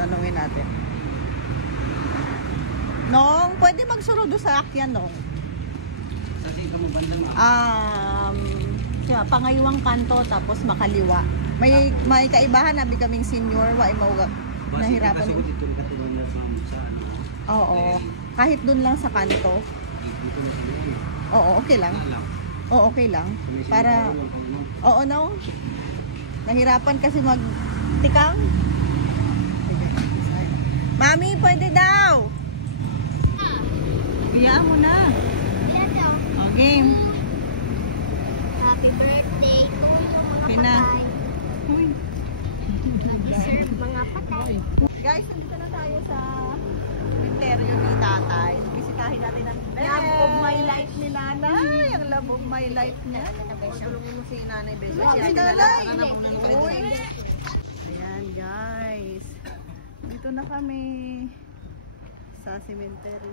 Tanungin natin. Nong, pwede magsurudo sa akyan, Nong? Kasi ka mo bandang Pangayuang kanto, tapos makaliwa. May kaibahan, nabi kaming senior, wa mauga. Nahirapan kasi mo. dito na katuwan sa ano. Oo. Kahit dun lang sa kanto. Dito na sa dulo. Oo, okay lang. Oo, okay lang. Para, oo, no? Nahirapan kasi magtikang. Mami, pwede daw. Biyaan mo na. Okay. Happy birthday to mga Pina. patay. Nag-deserve mga patay. Guys, nandito na tayo sa cemetery ni tatay. Bisitahin natin ang love of my life ni nanay. Ang love of my life niya. Tulungin mo si nanay, Bessie. Si nanay. Uy. Ayan, guys. Dito na kami sa cemetery.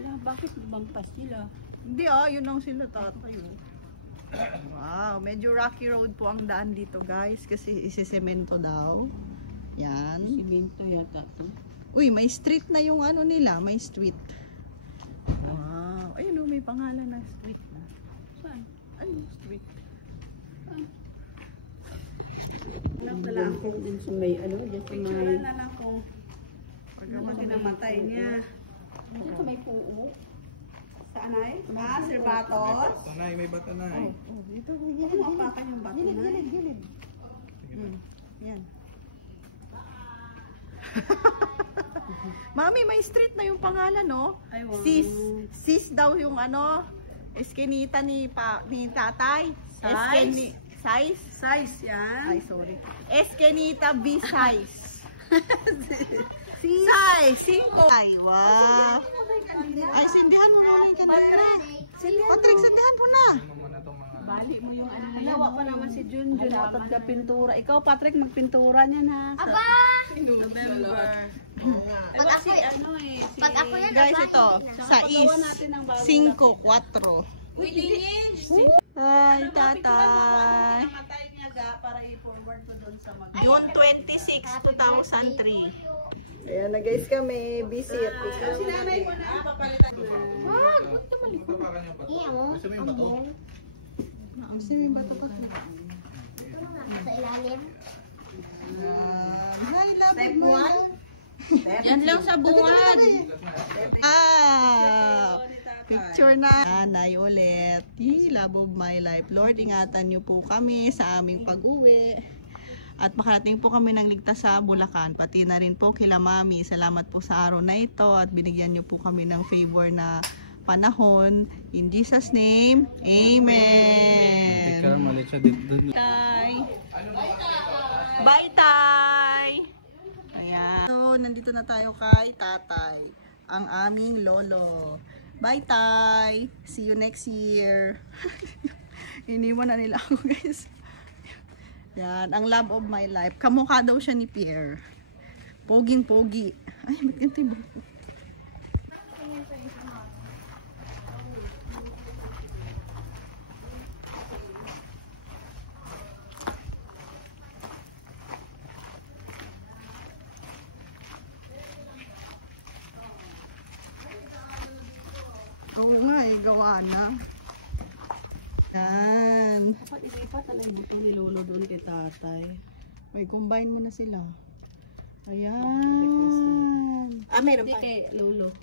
Alam, bakit bangpas nila? Hindi yun lang sila tatay. Wow, medyo rocky road po ang daan dito, guys, kasi isisemento daw. Yan. Siminto yata to. Uy, may street na yung ano nila, may street. Wow, ayun may pangalan ng street na. Saan? Ayun, street. Wala ako din sa may ano, dyan sa may... na lang kung pagkaman kinamatay niya. Dyan sa may puo. Saan ay? Sir Batos? Tanay, may bata na eh. Dito, gilid. Mapakan yung bato na. Gilid. Yan. Mami, may street na yung pangalan, no? Ay, wow. Sis daw yung ano, eskinita ni tatay. Size? Size yan. Ay, sorry. Eskinita B size. Size 5. Ay, wow. Ay, sindihan mo muna yung kandila. Patrick, sindihan mo na. Bali mo yung ano. Halawa pa naman si Junjun. Matad ka pintura. Ikaw, Patrick, magpintura niya na. Aba! November. Pag ako, Ano eh. Si... pag ako yan, Guys, ito. Pagawa natin ng bagong 5, 4. Uy, lingin! Ay, tatay. Namatay niya para i-forward ko doon sa mag... June 26, 2003. Ayan na guys kami, busy at Si nanay mo na, papalitan na. wag! Tapakan yung bato. Iyan mo. Gusto mo yung bato? Gusto mo yung bato ko? Ito nga, sa ilalim. Hi, love Step mo. 1. Yan lang sa buwan. Picture na. Nanay ulit. Love of my life. Lord, ingatan niyo po kami sa aming pag-uwi. At makarating po kami ng ligtas sa Bulacan. Pati na rin po kila Mami. Salamat po sa araw na ito. At binigyan niyo po kami ng favor na panahon. In Jesus' name, Amen. Malit siya dito. Tay. Bye, Tay. Ayan. So, nandito na tayo kay Tatay. Ang aming lolo. Bye, Tay. See you next year. Iniwan na nila ako, guys. Yan, ang love of my life. Kamukha daw siya ni Pierre. Poging-pogi. Ay, ba't ganito yung buhok? Oo nga gawa na. Yan. Dapat ilipat na yung buto ni Lolo doon kay tatay. May combine mo na sila. Ayan. Meron pa. Kay Lolo.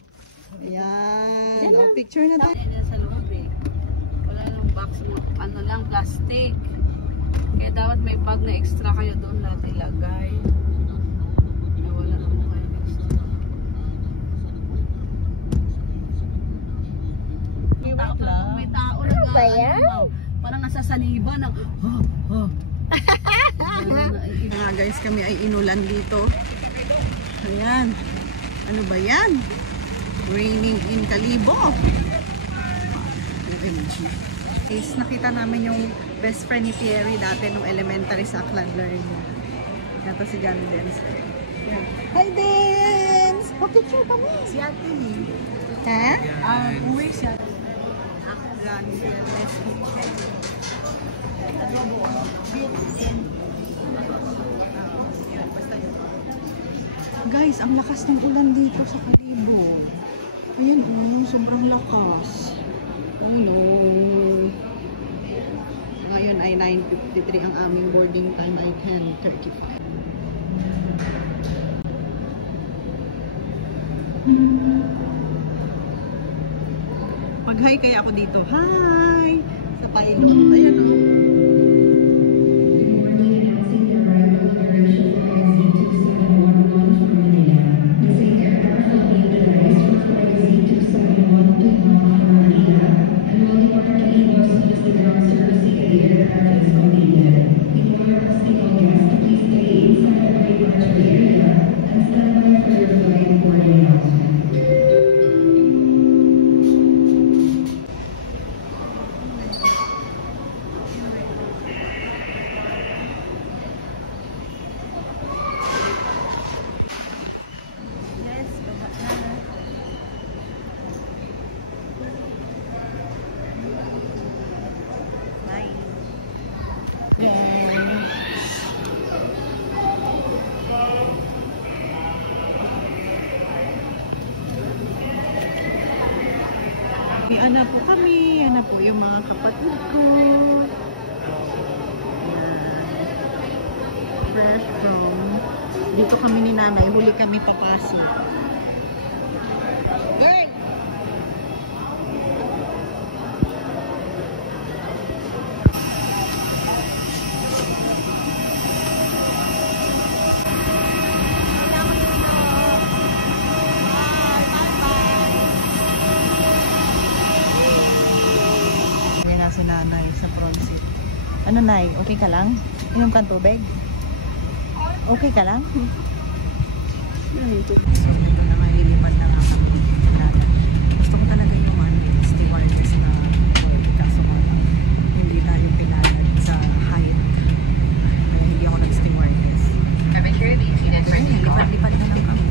Ayan. O, picture na tayo. Yan sa loob eh. Wala nang box mo. Ano lang, plastic. Kaya dapat may bag na extra kayo doon lahat ilagay. Wala naman kayo extra. May tao na ba yan? Parang nasasaliba ng Mga guys, kami ay inulan dito. Ayan. Ano ba yan? Raining in Kalibo. Guys, nakita namin yung best friend ni Pierre dati nung elementary sa Aklan Learning. Ito si Johnny Dance. Hi, Dance! Picture kami. Si Ate. Ha? uwi siya. Johnny Dance. Guys, ang lakas ng ulan dito sa Kalibo. Ayan oh, sobrang lakas. Oh no. Ngayon ay 9:53 ang aming boarding time ay 10:35. Mag-hi kaya ako dito. Hi! Sa pilot. Ayan oh. Ana po kami. Ana po yung mga kapatid ko. Ayan. Fresh from. Dito kami ni nanay. Huli kami papasok. Girl! Si nanay sa front seat. Ano nay? Okay ka lang? Inom kang tubig? Okay ka lang? So, ito na nga, lilipad na nga kami dito. Gusto ko talaga yung stewardess na work. Kaso hindi tayo pinalad sa height. Kaya hindi ako nag-stewardess. Lipad-lipad na lang kami.